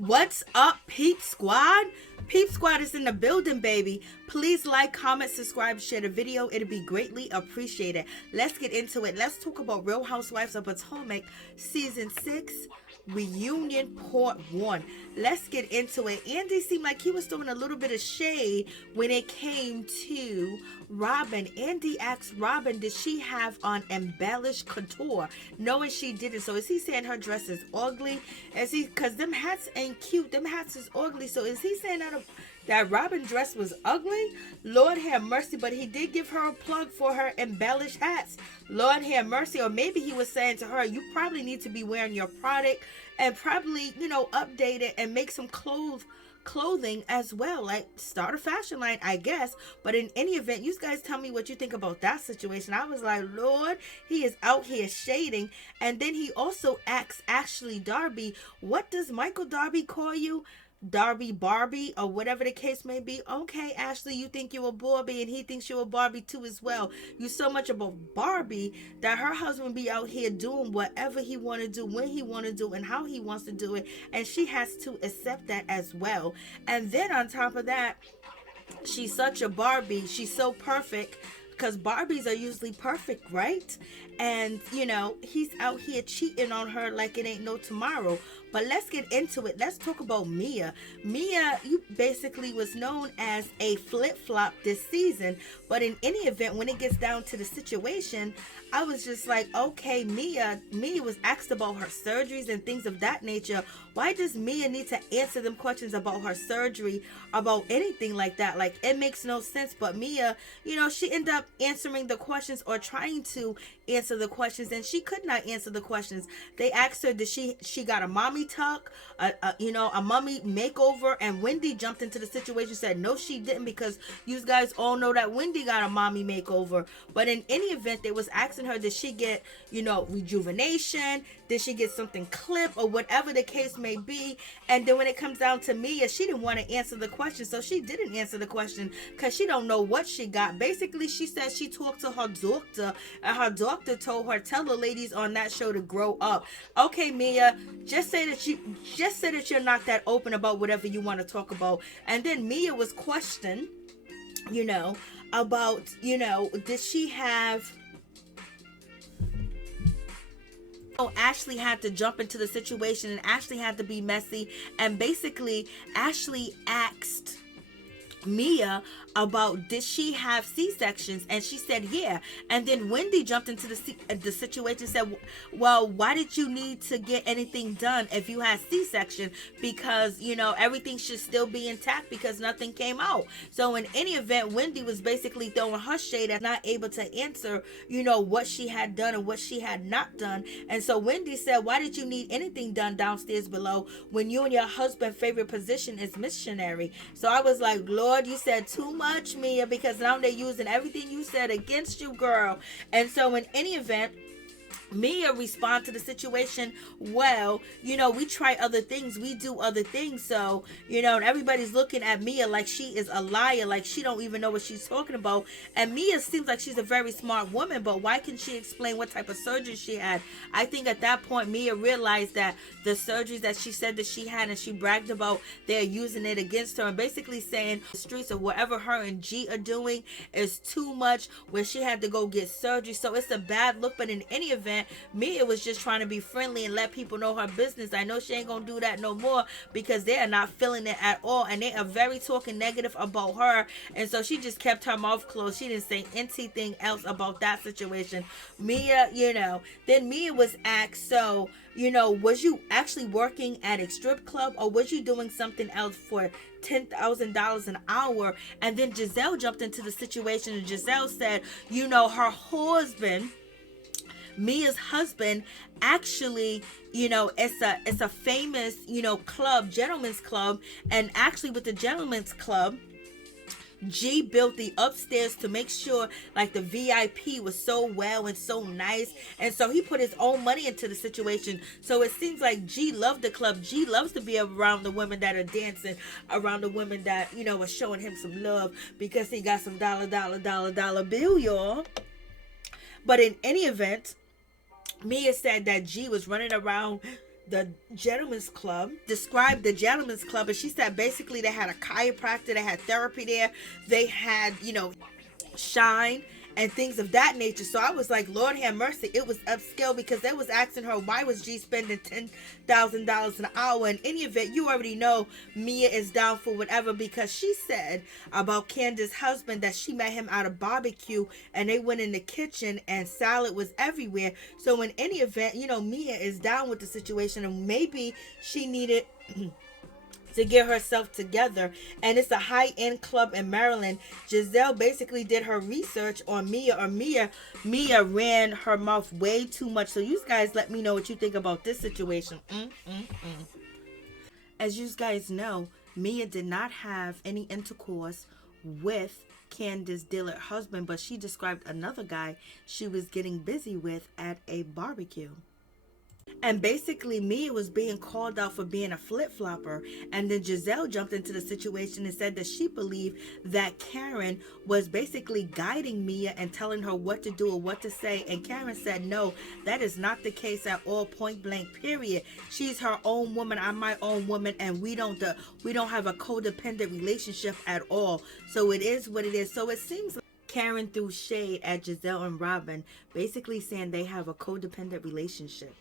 What's up, Peep Squad? Peep Squad is in the building, baby. Please like, comment, subscribe, share the video. It'll be greatly appreciated. Let's get into it. Let's talk about Real Housewives of Potomac Season 6 Reunion Part 1. Let's get into it. Andy seemed like he was throwing a little bit of shade when it came to Robyn. Andy asked Robyn, did she have on embellished couture? Knowing she didn't. So is he saying her dress is ugly? Is he, because them hats ain't cute. Them hats is ugly. So is he saying that Robyn dress was ugly? Lord have mercy. But he did give her a plug for her embellished hats. Lord have mercy. Or maybe he was saying to her, you probably need to be wearing your product and probably, update it and make some clothing as well, like start a fashion line, I guess. But in any event, you guys tell me what you think about that situation. I was like, Lord, he is out here shading. And then he also asks Ashley Darby, what does Michael Darby call you? Darby Barbie, or whatever the case may be. Okay, Ashley, you think you're a Barbie and he thinks you're a Barbie too as well. You so much about Barbie that her husband be out here doing whatever he want to do, when he want to do, and how he wants to do it, and she has to accept that as well. And then on top of that, she's such a Barbie. She's so perfect, because Barbies are usually perfect, right? And he's out here cheating on her like it ain't no tomorrow. But let's get into it. Let's talk about Mia. Mia, you basically was known as a flip-flop this season. But in any event, when it gets down to the situation, I was just like, okay, Mia was asked about her surgeries and things of that nature. Why does Mia need to answer them questions about her surgery, about anything like that? Like, it makes no sense. But Mia, she ended up answering the questions, or trying to answer the questions, and she could not answer the questions. They asked her, did she got a mommy tuck, a mommy makeover, and Wendy jumped into the situation, said no she didn't, because you guys all know that Wendy got a mommy makeover. But in any event, they was asking her, did she get rejuvenation, did she get something clipped, or whatever the case may be. And then when it comes down to Mia, she didn't want to answer the question, so she didn't answer the question because she don't know what she got. Basically, she said she talked to her doctor, and her doctor told her, tell the ladies on that show to grow up. Okay, Mia, just say that you're not that open about whatever you want to talk about. And then Mia was questioned, about, did she have... Ashley had to jump into the situation, and Ashley had to be messy. And basically, Ashley asked Mia about, did she have C-sections, and she said yeah. And then Wendy jumped into the situation and said, well, why did you need to get anything done if you had C-section? Because everything should still be intact because nothing came out. So in any event, Wendy was basically throwing her shade at not able to answer what she had done and what she had not done. And so Wendy said, why did you need anything done downstairs below when you and your husband's favorite position is missionary? So I was like, Lord, you said too much, Mia, because now they're using everything you said against you, girl. And so in any event, Mia respond to the situation, well, we try other things, we do other things. So, and everybody's looking at Mia like she is a liar, like she don't even know what she's talking about. And Mia seems like she's a very smart woman, but why can she explain what type of surgery she had? I think at that point, Mia realized that the surgeries that she said that she had and she bragged about, they're using it against her and basically saying the streets of whatever her and G are doing is too much, where she had to go get surgery. So it's a bad look. But in any event, Mia was just trying to be friendly and let people know her business. I know she ain't gonna do that no more, because they are not feeling it at all, and they are very talking negative about her. And so she just kept her mouth closed. She didn't say anything else about that situation. Mia, then Mia was asked, so was you actually working at a strip club, or was you doing something else for $10,000 an hour? And then Gizelle jumped into the situation, and Gizelle said, her husband, Mia's husband, actually, it's a famous, club, gentleman's club. And actually with the gentleman's club, G built the upstairs to make sure like the VIP was so well and so nice, and so he put his own money into the situation. So it seems like G loved the club. G loves to be around the women that are dancing, around the women that are showing him some love, because he got some dollar bill, y'all. But in any event, Mia said that G was running around the gentleman's club, described the gentleman's club, and she said basically they had a chiropractor, they had therapy there, they had, shine and things of that nature. So I was like, Lord have mercy, it was upscale, because they was asking her why was G spending $10,000 an hour. In any event, you already know Mia is down for whatever, because she said about Candace's husband that she met him at a barbecue and they went in the kitchen and salad was everywhere. So in any event, Mia is down with the situation, and maybe she needed to get herself together, and it's a high-end club in Maryland. Gizelle basically did her research on Mia, or Mia ran her mouth way too much. So you guys let me know what you think about this situation. As you guys know, Mia did not have any intercourse with Candice Dillard husband, but she described another guy she was getting busy with at a barbecue. And basically, Mia was being called out for being a flip-flopper. And then Gizelle jumped into the situation and said that she believed that Karen was basically guiding Mia and telling her what to do or what to say. And Karen said, no, that is not the case at all, point blank, period. She's her own woman, I'm my own woman, and we don't have a codependent relationship at all. So it is what it is. So it seems like Karen threw shade at Gizelle and Robyn, basically saying they have a codependent relationship.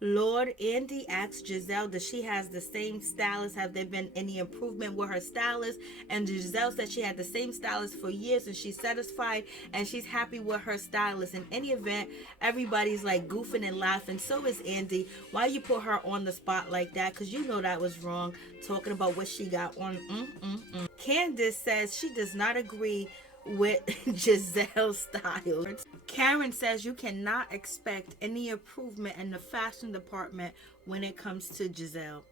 Lord, Andy asked Gizelle that she has the same stylist. Have there been any improvement with her stylist? And Gizelle said she had the same stylist for years and she's satisfied and she's happy with her stylist. In any event, everybody's like goofing and laughing. So is Andy. Why you put her on the spot like that? Because you know that was wrong, talking about what she got on. Candice says she does not agree with Gizelle's style. Karen says you cannot expect any improvement in the fashion department when it comes to Gizelle.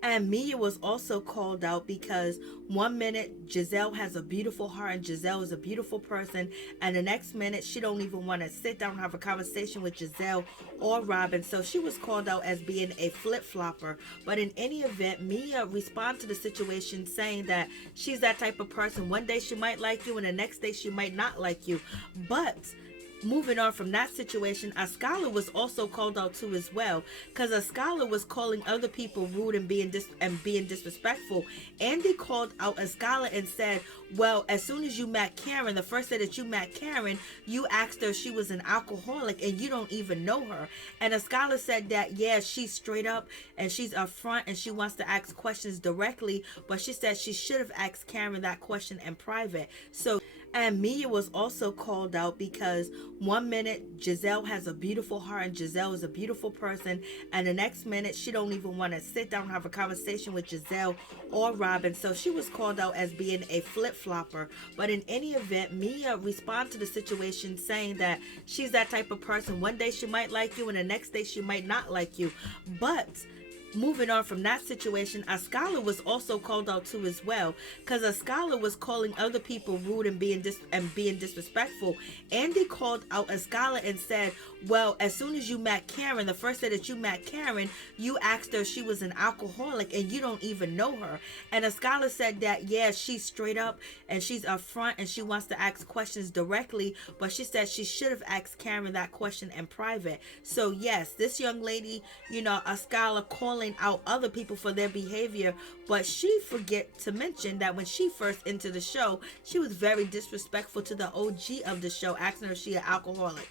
And Mia was also called out because one minute Gizelle has a beautiful heart and Gizelle is a beautiful person, and the next minute she don't even want to sit down and have a conversation with Gizelle or Robyn. So she was called out as being a flip-flopper. But in any event, Mia responded to the situation saying that she's that type of person. One day she might like you and the next day she might not like you. But moving on from that situation, Askale was also called out too as well, because Askale was calling other people rude and being disrespectful. Andy called out Askale and said, well, as soon as you met Karen, the first day that you met Karen, you asked her if she was an alcoholic and you don't even know her. And Askale said that, yeah, she's straight up and she's upfront and she wants to ask questions directly, but she said she should have asked Karen that question in private. And Mia was also called out because one minute Gizelle has a beautiful heart and Gizelle is a beautiful person, and the next minute she don't even want to sit down and have a conversation with Gizelle or Robyn. So she was called out as being a flip-flopper. But in any event, Mia responded to the situation saying that she's that type of person. One day she might like you and the next day she might not like you. But moving on from that situation, Askale was also called out too as well, because Askale was calling other people rude and being disrespectful. Andy called out Askale and said, well, as soon as you met Karen, the first day that you met Karen, you asked her if she was an alcoholic and you don't even know her. And Askale said that, yeah, she's straight up and she's upfront and she wants to ask questions directly, but she said she should have asked Karen that question in private. So yes, this young lady, Askale calling out other people for their behavior, but she forget to mention that when she first entered the show, she was very disrespectful to the OG of the show, asking her if she an alcoholic.